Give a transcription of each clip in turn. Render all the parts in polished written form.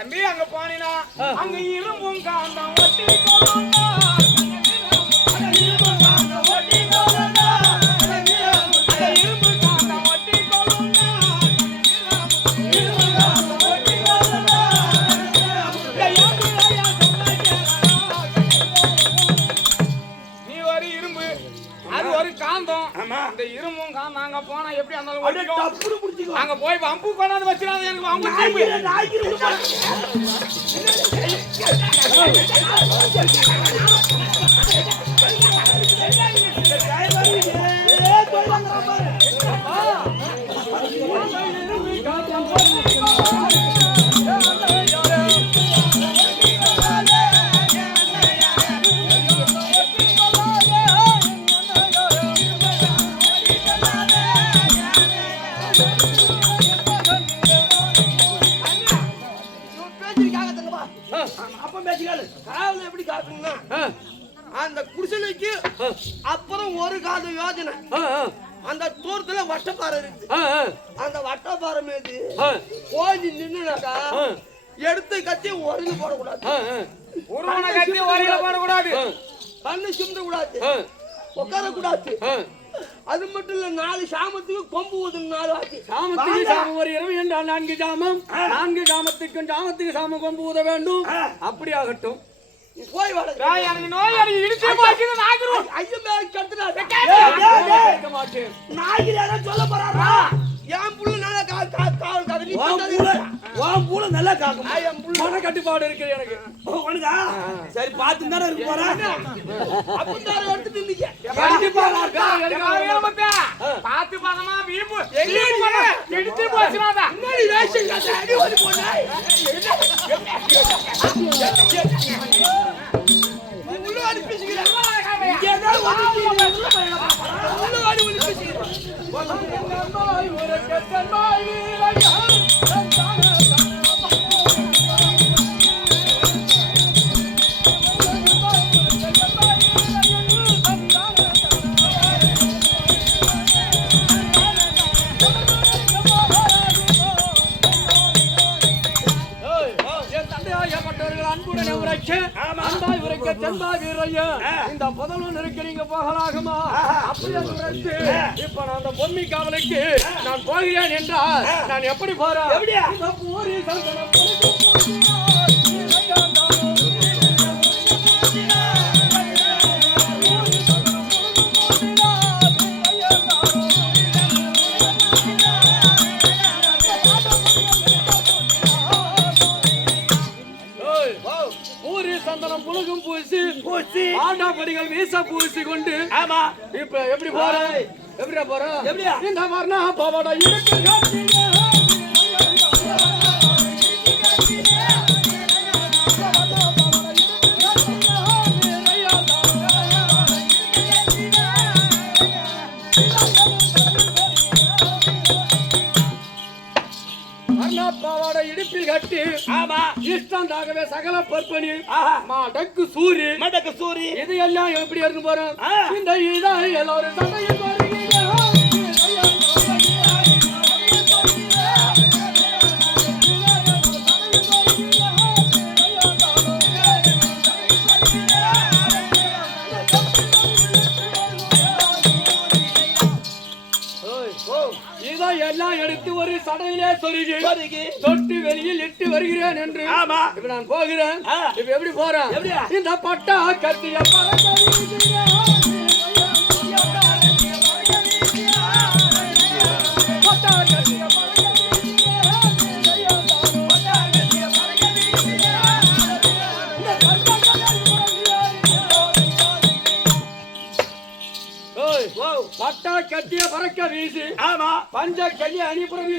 தம்பி அங்க போனீனா அங்க இரும்பும் காந்தம் ஒட்டி கொள்ளுண்டா இரும்பு காந்தம் ஒட்டி கொள்ளுண்டா இரும்பு காந்தம் ஒட்டி கொள்ளுண்டா இரும்பு காந்தம் ஒட்டி கொள்ளுண்டா நீ ஒரு இரும்பு அது ஒரு காந்தம் இந்த இரும்பும் காந்தம் அங்க போனா எப்படி அந்த அங்க போய் வம்பு கொண்டாந்து வச்சிடாத எனக்கு வம்பு அந்த குடிசைக்கு அப்புறம் ஒரு காத யோஜனை அந்த தூரத்துல வட்டப்பாறை இருக்கு அந்த வட்டப்பாறை மீது போய் நின்னுனாக்கா எடுத்து கட்டி ஒருங்க போடக்கூடாது கட்டி ஒருங்க போடக்கூடாது கண்ணு சிந்த கூடாது உட்கார கூடாது அது மட்டும் இல்ல 4 சாமத்துக்கு கொம்பு ஊதும் 4 ஆச்சு சாமத்துக்கு சாமம் ஒரு இரவு என்றால் 4 சாமம் 4 சாமத்துக்கும் சாமத்துக்கு சாமம் கொம்பு ஊத வேண்டும் அப்படி ஆகட்டும் போய் வாடா எனக்கு நோய் எனக்கு இடிச்சே போயிடுது நாகரும் ஐயோ மேல கத்துறாத கேட்க மாட்டேன் நாகில சொல்ல போறாரா என் புள்ள நல்லா காவல் காது நீ உன் புள்ள நல்லா காக்கும் என் புள்ள மன கட்டுப்பாடு இருக்கு எனக்கு உனக்கா சரி பாத்து தான இருக்க போறா அப்பந்தார எடுத்து நிக்க கண்டிப்பா பாத்து பாதமா வீம்பு எடுத்து போச்சுனாதா இன்னொரு ரேஷன் காசு அடி ஓடி போனாய் உள்ள வாடி பேசிக்கிற இங்கேதான் உள்ள வாடி பேசிக்கிற இந்த புதல்வன் இருக்கு நீங்க போகலாகுமா அப்படி இப்ப நான் அந்த பொம்மி காவலுக்கு நான் போகிறேன் என்றால் நான் எப்படி போறேன் சந்தனம் புழுகும் பூசி ஆண்டாப்படிகள் வீச பூசி கொண்டு ஆமா இப்ப எப்படி போறேன் எப்படியா போறேன் இந்த மரணா பாவாடா பாவாடை இடுப்பில் கட்டி ஆமா இஷ்டந்தாகவே சகல பற்பனி மடக்கு சூரி இது எல்லாம் எப்படி இருக்கு போறோம் இந்த இதான் எல்லாரும் சண்டையில் எல்லாம் எடுத்து ஒரு சடையிலே சொருகி தொட்டு வெளியில் இட்டு வருகிறேன் என்று இப்ப நான் போகிறேன் இப்ப எப்படி போறேன் இந்த பட்டா கத்திய பட்டா கத்திய பறக்க வீசி பஞ்ச கல்வி அணிபுறவி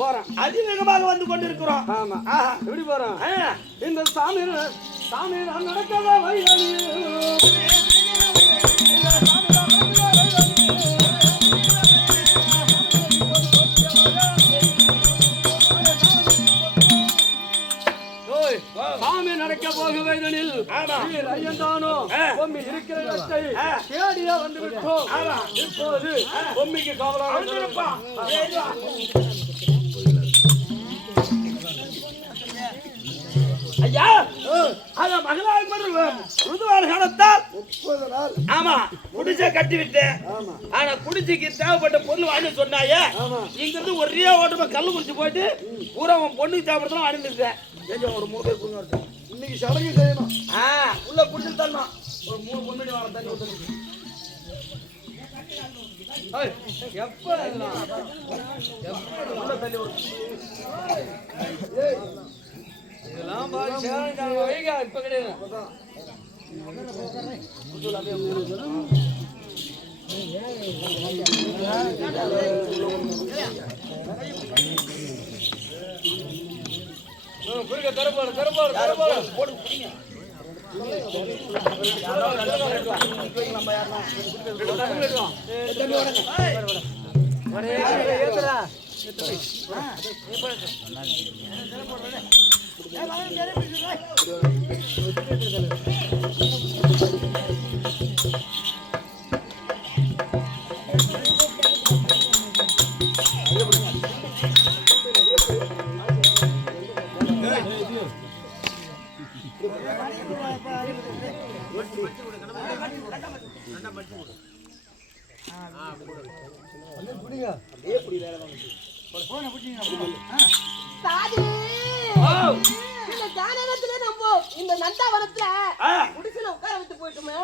போறோம் அதிவேகமாக வந்து கொண்டிருக்கிறோம் ஆமா எப்படி போறோம் இந்த சாமி நான் நடக்கவே வயலி சாமி நடக்க போகுவதில் ஐயந்தானோ பொம்மி இருக்கிற இடத்தை தேடியா வந்து விட்டோம். இப்போது பொம்மிக்கு காவலாக அத மகளாக ருதுவான காலத்தால் 30 நாள். ஆமா குடிசை கட்டி விட்டேன். ஆனா குடிசைக்கு தேவைப்பட்ட பொருள் வாங்கி சொன்னாயே இங்க இருந்து ஒரே ஓட்டமா கல்லு குடிச்சு போயிட்டு பூரா உன் பொண்ணுக்கு தேவைப்படுறதும் அணிந்துட்டேன். ஒரு 3 பேர் பொண்ணு வருது இன்னைக்கு சடங்கு செய்யணும். உள்ள குடிச்சு தரமா ஒரு 3 பொண்ணு வாங்க தண்ணி ஊத்தணும். எப்ப உள்ள தண்ணி ஊத்து. இதெல்லாம் பாருங்க வைகா இப்ப கிடையாது. தரப்பாடு போடு குடிங்க. இந்த நந்தாவனத்துல குடிசையில உட்கார வச்சு போயிட்டுமே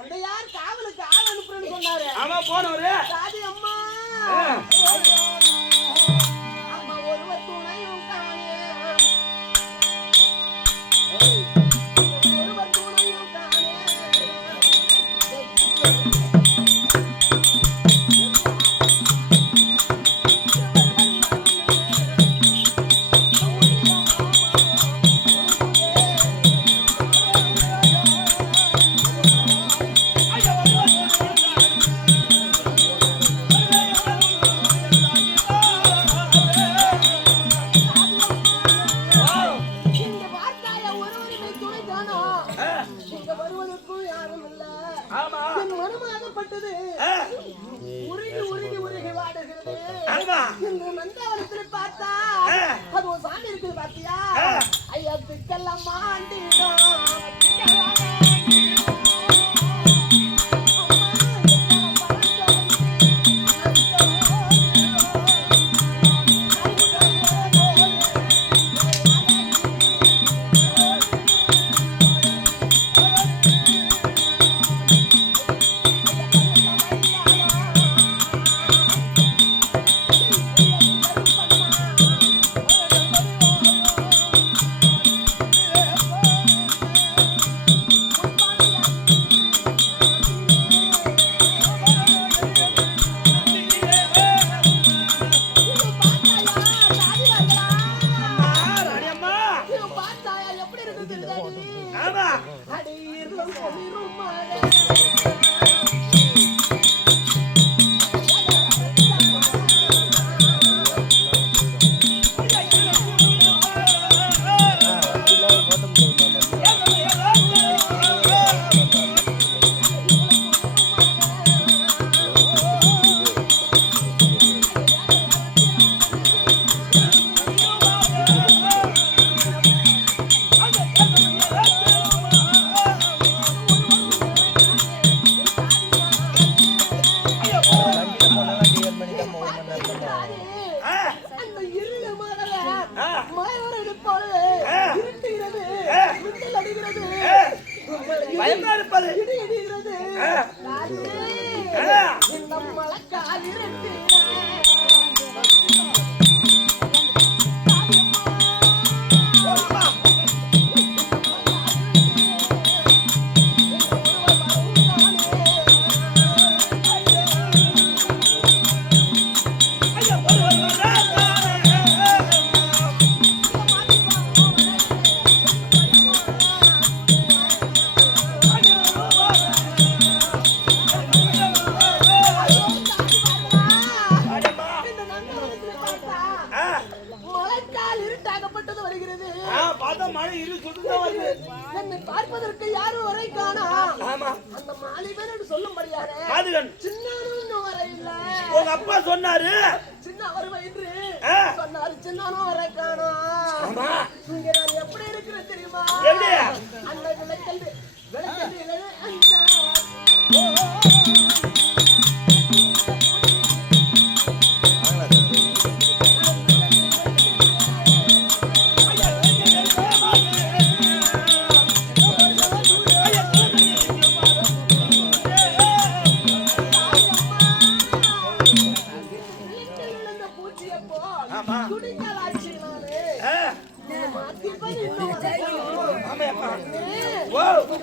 அந்த யார் காவலுக்கு ஆள் அனுப்புறேன்னு சொன்னாரு. ஆமா போனவரு சாதி அம்மா அம்மா ஒருவர் துணையும் தானே ஒருவர் துணையும் தானே என்னை பார்ப்பதற்கு யாரும் வரை காணோம். அந்த மாலிபன் சொல்லும்படியான சின்னானும் வர இல்ல. உங்க அப்பா சொன்னாரு சின்ன வருவ என்று சொன்னாரு. சின்னானும் வர காணோம். இங்க நான் எப்படி இருக்கிறேன் தெரியுமா? அந்த விளைச்சல்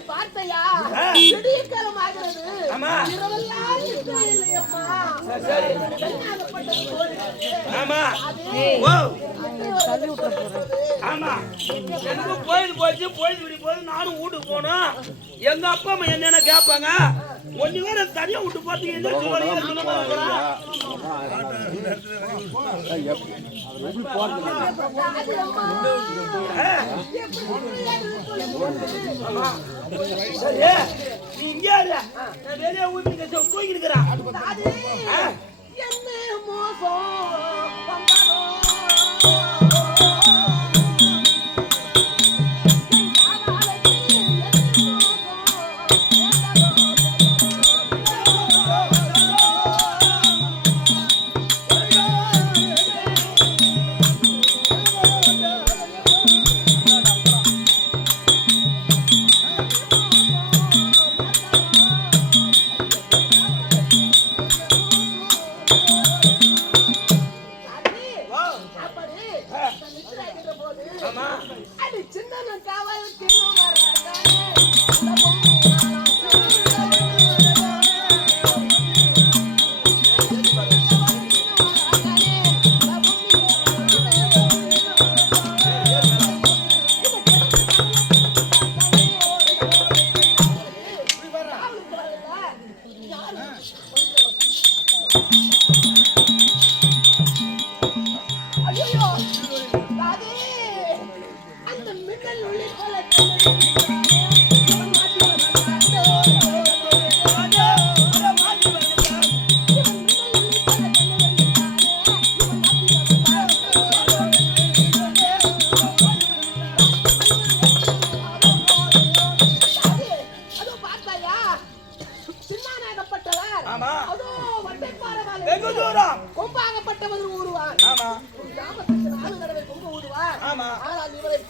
பார்த்தையா திடீர் காலம் ஆகிறது இரவெல்லாம் இல்லையம்மா ஆமா எனக்கு கோயில் போச்சு கோயில் விடி போது நானும் வீட்டுக்கு போனோம் எங்க அப்பா அம்மா என்னென்ன கேட்பாங்க ஒண்ணு வேற தனியா விட்டு போறதுக்கு எந்த சரி நீ இங்கே இல்ல நான் வெளியே ஊத்தி தூக்கிருக்கிறேன் என்ன மோசம்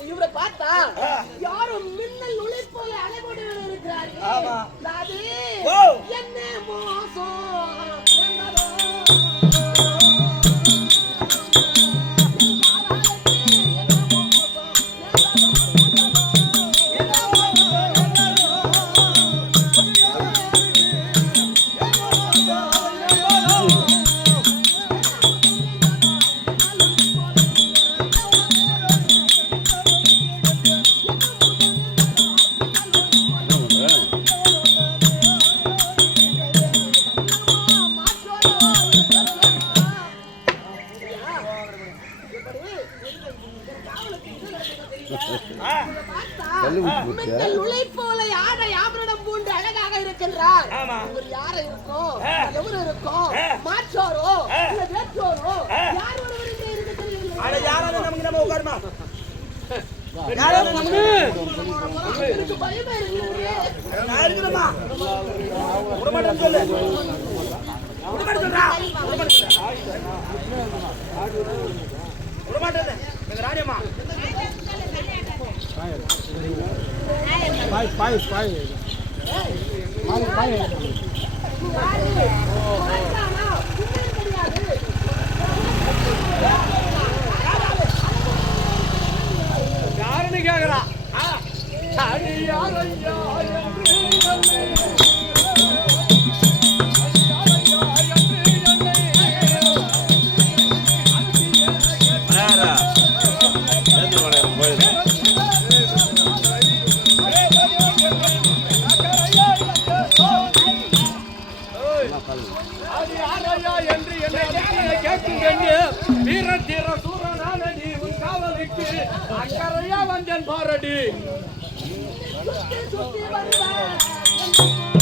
இவரை பார்த்தா யாரும் மின்னல் நுழை போல அலைபோடு இருக்கிறார்கள். என்ன மோசம் போல யாரை யாவரிடம் போன்று அழகாக இருக்கின்றார். யாரை இருக்கும் எவரு இருக்கும் மாற்றோரோ இல்ல வேற்றோரோ யார் ஒருவர் இங்கே இருக்க தெரியவில்லை. யாராவது நமக்கு நம்ம உட்காருமா எனக்கு பயமா இருக்கு. நான் இருக்கிறேம்மா உடமாட்டேன்னு சொல்லு உடமாட்டேன் எங்க ராணியம்மா பாய் பாய் பாய் பாய் பாய் யாருன்னு கேக்குறா வீர தீர சூரனானடி உன் காவலுக்கு அக்கறையா வந்தேன் பாரடி. சுத்தி வருவா